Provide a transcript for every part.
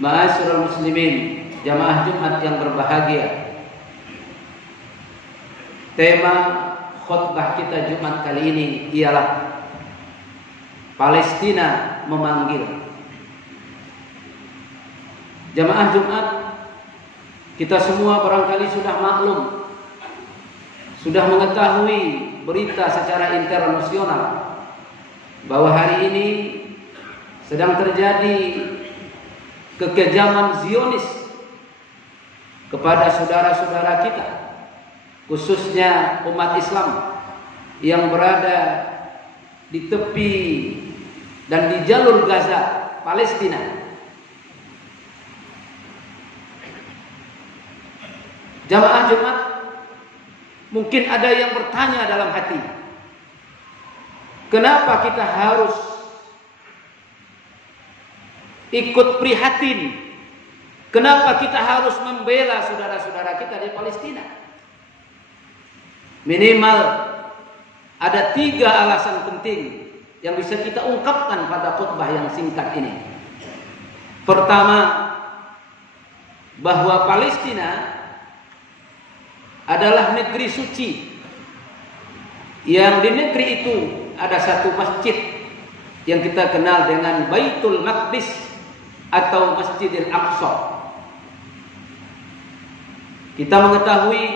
Ma'asyiral muslimin, jamaah Jumat yang berbahagia. Tema khutbah kita Jumat kali ini ialah Palestina memanggil. Jamaah Jumat, kita semua barangkali sudah maklum, sudah mengetahui berita secara internasional bahwa hari ini sedang terjadi kekejaman Zionis kepada saudara-saudara kita, khususnya umat Islam yang berada di tepi dan di jalur Gaza, Palestina. Jamaah Jumat, mungkin ada yang bertanya dalam hati, kenapa kita harus ikut prihatin? Kenapa kita harus membela saudara-saudara kita di Palestina? Minimal ada 3 alasan penting yang bisa kita ungkapkan pada khutbah yang singkat ini. Pertama, bahwa Palestina adalah negeri suci, yang di negeri itu ada satu masjid yang kita kenal dengan Baitul Maqdis atau Masjidil Aqsa. Kita mengetahui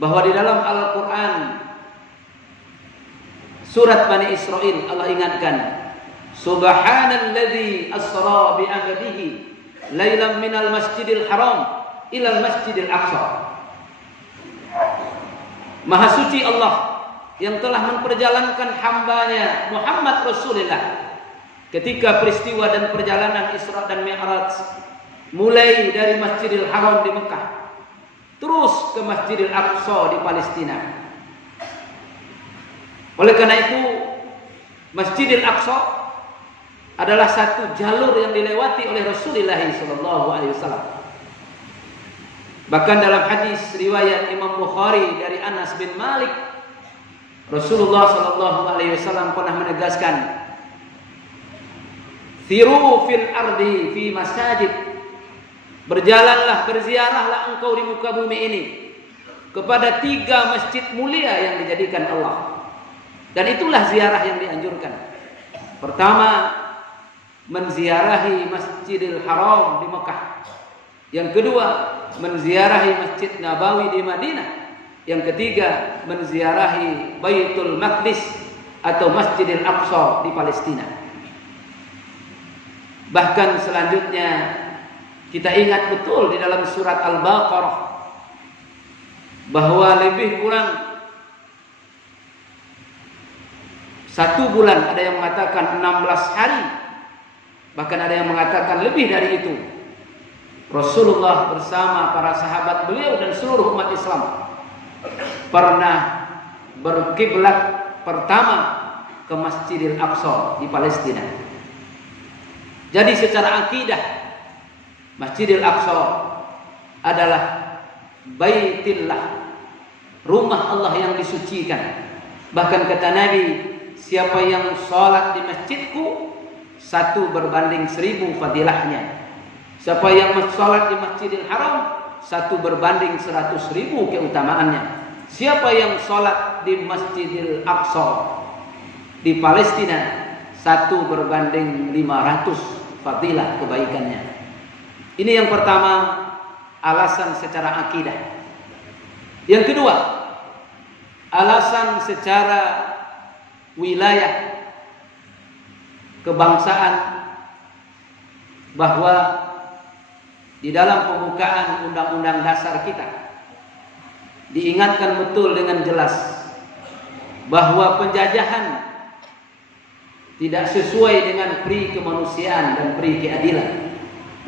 bahwa di dalam Al-Quran surat Bani Israel Allah ingatkan, Subhanalladzi asra bi'abdihi lailan minal masjidil haram ilal masjidil aqsa. Maha suci Allah yang telah memperjalankan hambanya Muhammad Rasulullah ketika peristiwa dan perjalanan Isra dan Mi'raj, mulai dari Masjidil Haram di Mekah terus ke Masjidil Aqsa di Palestina. Oleh karena itu, Masjidil Aqsa adalah satu jalur yang dilewati oleh Rasulullah SAW. Bahkan dalam hadis riwayat Imam Bukhari dari Anas bin Malik, Rasulullah SAW pernah menegaskan, Siru fil ardi fi masajid. Berjalanlah, berziarahlah engkau di muka bumi ini kepada 3 masjid mulia yang dijadikan Allah. Dan itulah ziarah yang dianjurkan. Pertama, menziarahi Masjidil Haram di Mekah. Yang kedua, menziarahi Masjid Nabawi di Madinah. Yang ketiga, menziarahi Baitul Maqdis atau Masjidil Aqsa di Palestina. Bahkan selanjutnya kita ingat betul di dalam surat Al-Baqarah bahwa lebih kurang 1 bulan, ada yang mengatakan 16 hari, bahkan ada yang mengatakan lebih dari itu, Rasulullah bersama para sahabat beliau dan seluruh umat Islam pernah berkiblat pertama ke Masjidil Aqsa di Palestina. Jadi secara akidah, Masjidil Aqsa adalah Baitillah, rumah Allah yang disucikan. Bahkan kata Nabi, siapa yang sholat di masjidku 1 berbanding 1000 fadilahnya. Siapa yang sholat di Masjidil Haram 1 berbanding 100.000 keutamaannya. Siapa yang sholat di Masjidil Aqsa di Palestina 1 berbanding 500 fadilah kebaikannya. Ini yang pertama, alasan secara akidah. Yang kedua, alasan secara wilayah kebangsaan, bahwa di dalam pembukaan Undang-Undang Dasar kita diingatkan betul dengan jelas bahwa penjajahan tidak sesuai dengan pri kemanusiaan dan pri keadilan,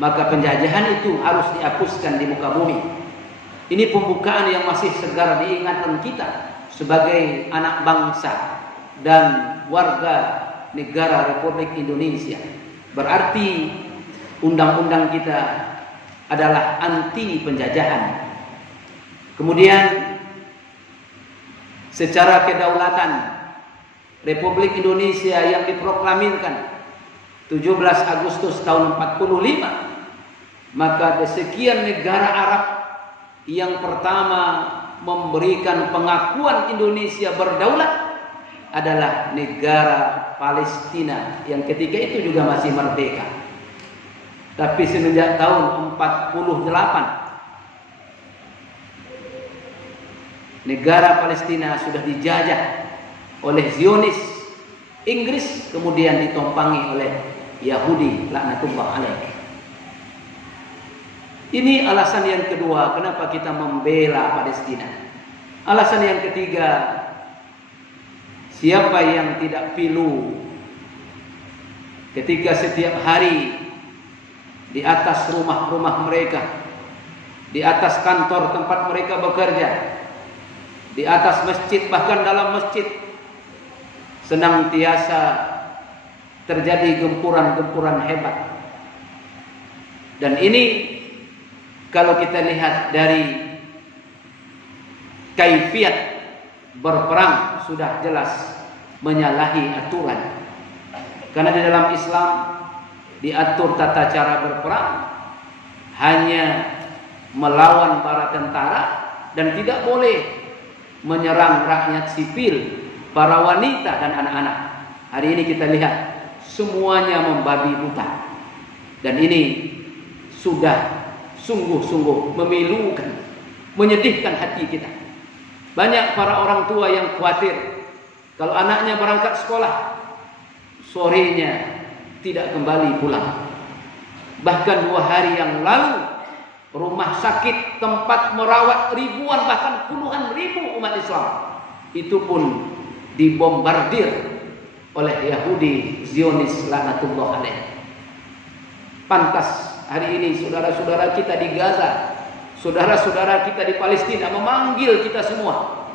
maka penjajahan itu harus dihapuskan di muka bumi. Ini pembukaan yang masih segar diingatan kita sebagai anak bangsa dan warga negara Republik Indonesia. Berarti undang-undang kita adalah anti penjajahan. Kemudian secara kedaulatan Republik Indonesia yang diproklamirkan 17 Agustus tahun 45, maka ada sekian negara Arab yang pertama memberikan pengakuan Indonesia berdaulat adalah negara Palestina yang ketika itu juga masih merdeka. Tapi semenjak tahun 48 negara Palestina sudah dijajah oleh Zionis Inggris, kemudian ditompangi oleh Yahudi laknatullah alaih. Ini alasan yang kedua kenapa kita membela Palestina. Alasan yang ketiga, siapa yang tidak pilu ketika setiap hari di atas rumah-rumah mereka, di atas kantor tempat mereka bekerja, di atas masjid, bahkan dalam masjid senantiasa terjadi gempuran-gempuran hebat. Dan ini kalau kita lihat dari kaifiat berperang sudah jelas menyalahi aturan. Karena di dalam Islam diatur tata cara berperang hanya melawan para tentara dan tidak boleh menyerang rakyat sipil, para wanita dan anak-anak. Hari ini kita lihat semuanya membabi buta. Dan ini sudah sungguh-sungguh memilukan, menyedihkan hati kita. Banyak para orang tua yang khawatir kalau anaknya berangkat sekolah, sorenya tidak kembali pulang. Bahkan 2 hari yang lalu, rumah sakit tempat merawat ribuan bahkan puluhan ribu umat Islam itu pun dibombardir oleh Yahudi Zionis laknatullah alaih. Pantas hari ini saudara-saudara kita di Gaza, saudara-saudara kita di Palestina memanggil kita semua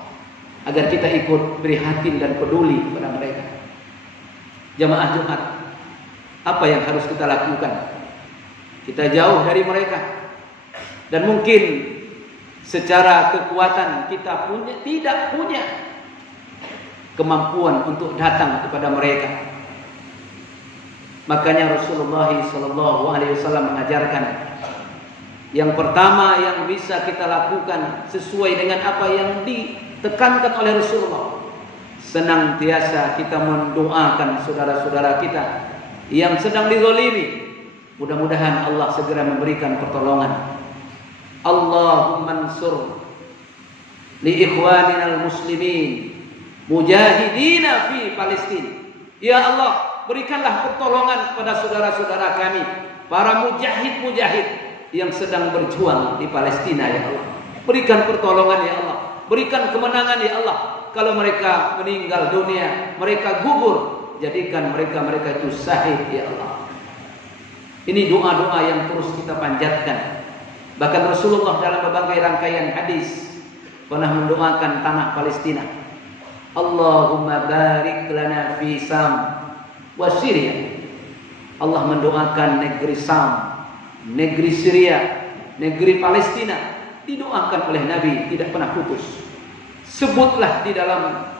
agar kita ikut prihatin dan peduli kepada mereka. Jamaah Jumat, apa yang harus kita lakukan? Kita jauh dari mereka, dan mungkin secara kekuatan kita tidak punya kemampuan untuk datang kepada mereka. Makanya Rasulullah SAW mengajarkan yang pertama yang bisa kita lakukan sesuai dengan apa yang ditekankan oleh Rasulullah, senantiasa kita mendoakan saudara-saudara kita yang sedang dizalimi. Mudah-mudahan Allah segera memberikan pertolongan. Allahumma ansur li ikhwanina al-muslimin mujahidina fi Palestina. Ya Allah, berikanlah pertolongan kepada saudara-saudara kami, para mujahid-mujahid yang sedang berjuang di Palestina, ya Allah. Berikan pertolongan, ya Allah. Berikan kemenangan, ya Allah. Kalau mereka meninggal dunia, mereka gugur, jadikan mereka itu syahid, ya Allah. Ini doa-doa yang terus kita panjatkan. Bahkan Rasulullah dalam berbagai rangkaian hadis pernah mendoakan tanah Palestina. Allahumma barik lana fi Sam wa Syria. Allah mendoakan negeri Sam, negeri Syria, negeri Palestina, didoakan oleh Nabi tidak pernah putus. Sebutlah di dalam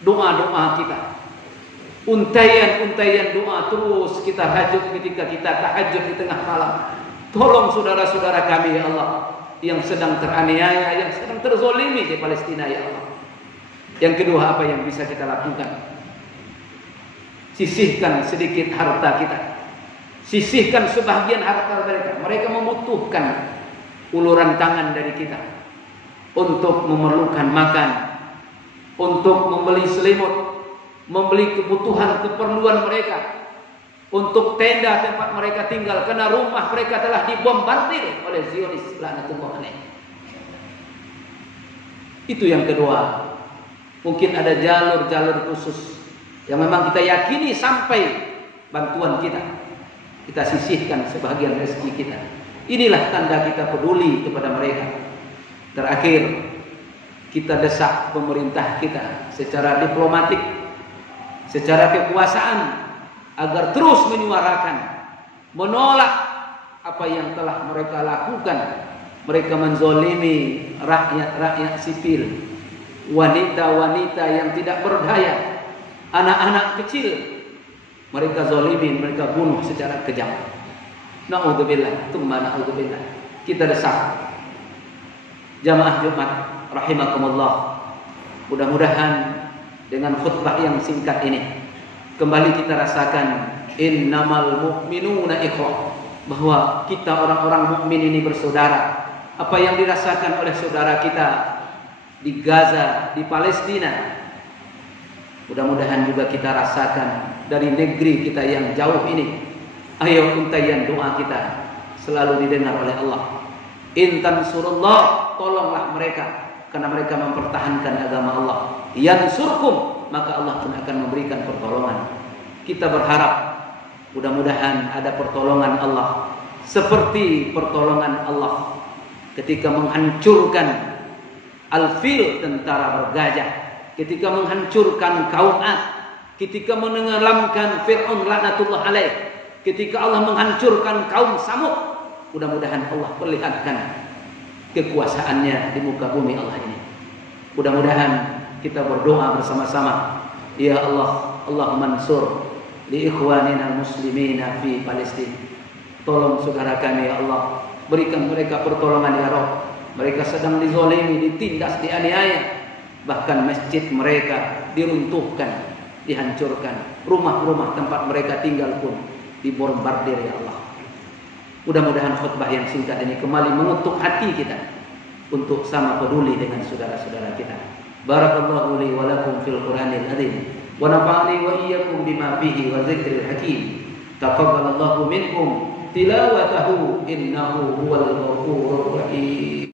doa-doa kita. Untaian-untaian doa terus kita hajat ketika kita tahajud di tengah malam. Tolong saudara-saudara kami, ya Allah, yang sedang teraniaya, yang sedang terzolimi di Palestina, ya Allah. Yang kedua, apa yang bisa kita lakukan? Sisihkan sedikit harta kita. Sisihkan sebahagian harta mereka. Mereka membutuhkan uluran tangan dari kita untuk memerlukan makan, untuk membeli selimut, membeli kebutuhan keperluan mereka, untuk tenda tempat mereka tinggal, karena rumah mereka telah dibombardir oleh Zionis laknatullah alaih. Itu yang kedua. Mungkin ada jalur-jalur khusus yang memang kita yakini sampai bantuan kita. Kita sisihkan sebagian rezeki kita. Inilah tanda kita peduli kepada mereka. Terakhir, kita desak pemerintah kita secara diplomatik, secara kekuasaan, agar terus menyuarakan, menolak apa yang telah mereka lakukan. Mereka menzolimi rakyat-rakyat sipil, wanita-wanita yang tidak berdaya, anak-anak kecil, mereka zalimin, mereka bunuh secara kejam. Na'udzubillah, tsumma na'udzubillah. Kita desak jamaah Jumat rahimakumullah. Mudah-mudahan dengan khutbah yang singkat ini kembali kita rasakan innamal mu'minuna ikhwah, bahwa kita orang-orang mukmin ini bersaudara. Apa yang dirasakan oleh saudara kita di Gaza, di Palestina, mudah-mudahan juga kita rasakan dari negeri kita yang jauh ini. Ayo untayan doa kita selalu didengar oleh Allah. Intan surullah, tolonglah mereka karena mereka mempertahankan agama Allah. Yansurkum, maka Allah pun akan memberikan pertolongan. Kita berharap mudah-mudahan ada pertolongan Allah seperti pertolongan Allah ketika menghancurkan Al-Fil, tentara bergajah, ketika menghancurkan kaum Ad, ketika menenggelamkan Fir'aun laknatullah alaih, ketika Allah menghancurkan kaum Samud. Mudah-mudahan Allah perlihatkan kekuasaannya di muka bumi Allah ini. Mudah-mudahan kita berdoa bersama-sama, ya Allah, Allahumma ansur li ikhwanina muslimina fi Palestina. Tolong saudara kami ya Allah, berikan mereka pertolongan ya Rabb. Mereka sedang dizalimi, ditindas, dianiaya. Bahkan masjid mereka diruntuhkan, dihancurkan. Rumah-rumah tempat mereka tinggal pun dibombardir ya Allah. Mudah-mudahan khutbah yang singkat ini kembali mengutuk hati kita untuk sama peduli dengan saudara-saudara kita. Barakallahu li wa lakum fil Qur'anil azim wa nafa'ani wa iyyakum bima fihi wa dzikril hakim. Taqabbalallahu minkum tilawatahu innahu huwal ghafurur rahim.